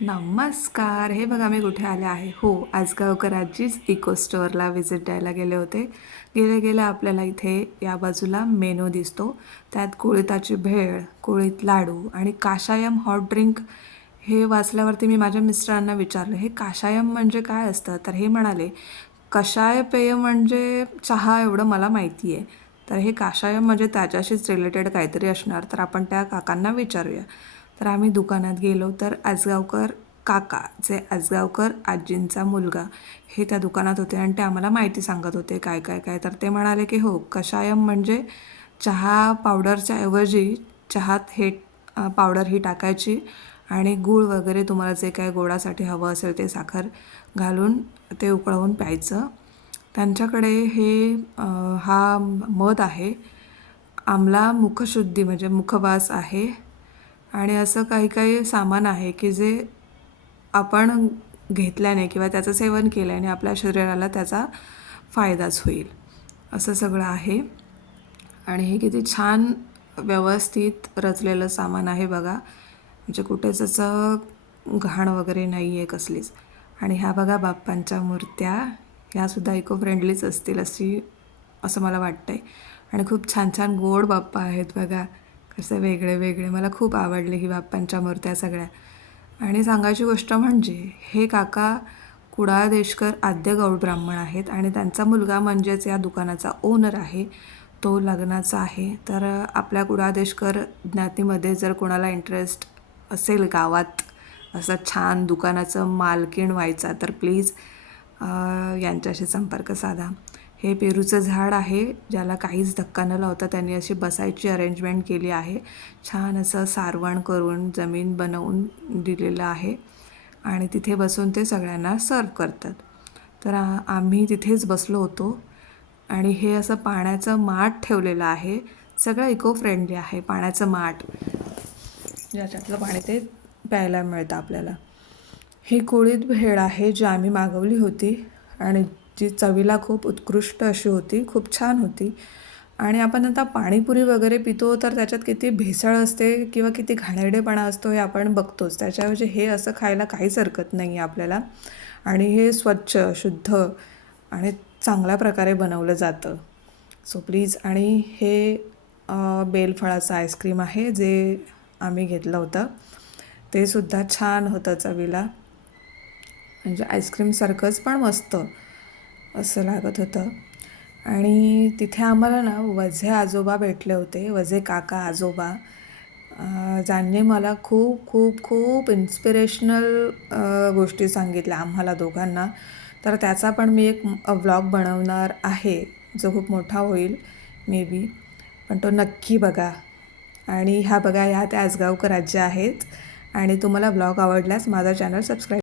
नमस्कार. हे बघा मी कुठे आले आहे. हो, आजगावकर आजीच इको स्टोअरला व्हिजिट द्यायला गेले होते. गेल्या आपल्याला इथे या बाजूला मेनू दिसतो. त्यात कुळिताची भेळ, कुळीत लाडू आणि काशायम हॉट ड्रिंक हे वाचल्यावरती मी माझ्या मिस्टरांना विचारलं, हे काशायम म्हणजे काय असतं? तर हे म्हणाले, कषाय पेय म्हणजे चहा एवढं मला माहिती आहे. तर हे काशायम म्हणजे त्याच्याशीच रिलेटेड काहीतरी असणार. तर आपण त्या काकांना विचारूया. तर आम्ही दुकानात गेलो तर आजगावकर काका, जे आजगावकर आजींचा मुलगा, हे त्या दुकानात होते आणि ते आम्हाला माहिती सांगत होते काय काय काय. तर ते म्हणाले की हो, कषायम म्हणजे चहा पावडरच्या ऐवजी चहात हे पावडर ही टाकायची आणि गूळ वगैरे तुम्हाला जे काय गोडासाठी हवं असेल ते साखर घालून ते उकळवून प्यायचं. त्यांच्याकडे हे हा मध आहे, आमला मुखशुद्धी म्हणजे मुखवास आहे आणि असं काही काही सामान आहे की जे आपण घेतल्याने किंवा त्याचं सेवन केल्याने आपल्या शरीराला त्याचा फायदाच होईल, असं सगळं आहे. आणि हे किती छान व्यवस्थित रचलेलं सामान आहे बघा, म्हणजे कुठेच असं घाण वगैरे नाही आहे कसलीच. आणि ह्या बघा बाप्पांच्या मूर्त्या, ह्यासुद्धा इको फ्रेंडलीच असतील असं मला वाटतं आहे. आणि खूप छान छान गोड बाप्पा आहेत बघा, कसे वेगळे वेगळे. मला खूप आवडले ही बाप्पांच्या मूर्त्या सगळ्या. आणि सांगायची गोष्ट म्हणजे हे काका कुडाळ देशकर आद्य गौड ब्राह्मण आहेत आणि त्यांचा मुलगा म्हणजेच या दुकानाचा ओनर आहे, तो लग्नाचा आहे. तर आपल्या कुडाळ देशकर ज्ञातीमध्ये जर कोणाला इंटरेस्ट असेल गावात असं छान दुकानाचं मालकीण व्हायचा तर प्लीज यांच्याशी संपर्क साधा. हे पेरूचं झाड आहे, ज्याला काहीच धक्का न लावता त्यांनी अशी बसायची अरेंजमेंट केली आहे. छान असं सारवण करून जमीन बनवून दिलेलं आहे आणि तिथे बसून ते सगळ्यांना सर्व करतात. तर आम्ही तिथेच बसलो होतो आणि हे असं पाण्याचं माठ ठेवलेलं आहे. सगळं इको फ्रेंडली आहे. पाण्याचं माठ, ज्याच्यातलं पाणी ते प्यायला मिळतं आपल्याला. ही कुळीत भेळ आहे जी आम्ही मागवली होती आणि जी चवीला खूप उत्कृष्ट अशी होती, खूप छान होती. आणि आपण आता पाणीपुरी वगैरे पितो तर त्याच्यात किती भेसळ असते किंवा किती घाणेरडेपणा असतो हे आपण बघतोच. त्याच्याऐवजी हे असं खायला काहीच हरकत नाही आहे आपल्याला. आणि हे स्वच्छ, शुद्ध आणि चांगल्या प्रकारे बनवलं जातं. So please. आणि हे बेलफळाचं आईस्क्रीम आहे जे आम्ही घेतलं होतं, ते सुद्धा छान होतं चवीला, म्हणजे आईस्क्रीमसारखंच पण मस्त असं लागत होतं. आणि तिथे आम्हाला ना वझे आजोबा भेटले होते, वझे काका आजोबा, ज्यांनी मला खूप खूप खूप इन्स्पिरेशनल गोष्टी सांगितल्या आम्हाला दोघांना. तर त्याचा पण मी एक व्लॉग बनवणार आहे, जो खूप मोठा होईल मे बी, पण तो नक्की बघा. आणि ह्या बघा, ह्या त्या आजगावकर आज्या आहेत. आणि तुम्हाला व्लॉग आवडल्यास माझा चॅनल सबस्क्राईब